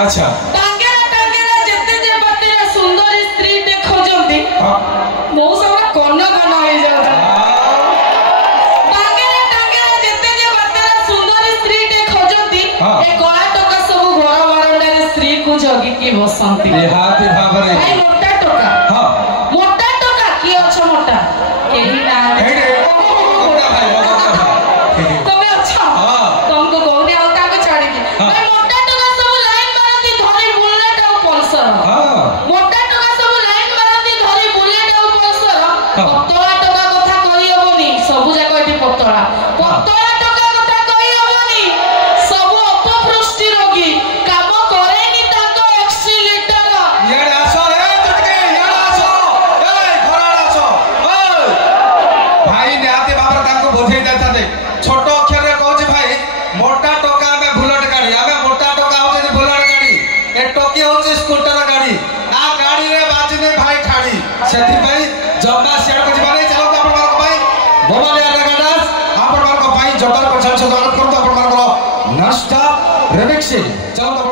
अच्छा टांगेरा टांगेरा जते जे बातेरा सुंदर स्त्री टे खोजंती बहुत सारा कोन कोन होई जाता टांगेरा टांगेरा जते जे बातेरा सुंदर स्त्री टे खोजंती ए कळा टका सब घर बारंडारे स्त्री को जगी की बसंती निहाती भाबरे भाई मोटा टका हां मोटा टका की अच्छा मोटा केही ना मोटा भाई तमे अच्छा हां तुमको कहने आवता को छाड़ी के भाई मोटा टका सब लाइन मारती धरी बुलेट और पल्सर हां मोटा टका सब लाइन मारती धरी बुलेट और पल्सर पतला टका कथा कहि हबनी सब जाक एठी पतला पतला टका कथा कहि हबनी सब अपपृष्टि रोगी काम करेनी ताको एक्सीलेटर यार आसो रे तटके यार आसो ए घराड आसो ओय भाई निहाती भाबरे ताको बोझेई देता दे छोट अक्षर रे कहूची भाई मोटा टका में बुलेट गाड़ी आमे मोटा टका होचे बुलेट गाड़ी ए टकी होचे स्कूटर गाड़ी आ गाड़ी रे बाजने भाई ठाड़ी सेथि भाई जम्मा शेयर को जीवाने चलो तो अपन मारको भाई बोबाले रगाडास अपन मारको भाई जोरदार प्रशंसा स्वागत करतो अपन मारको नष्ट रिमिक्सिंग चलो तो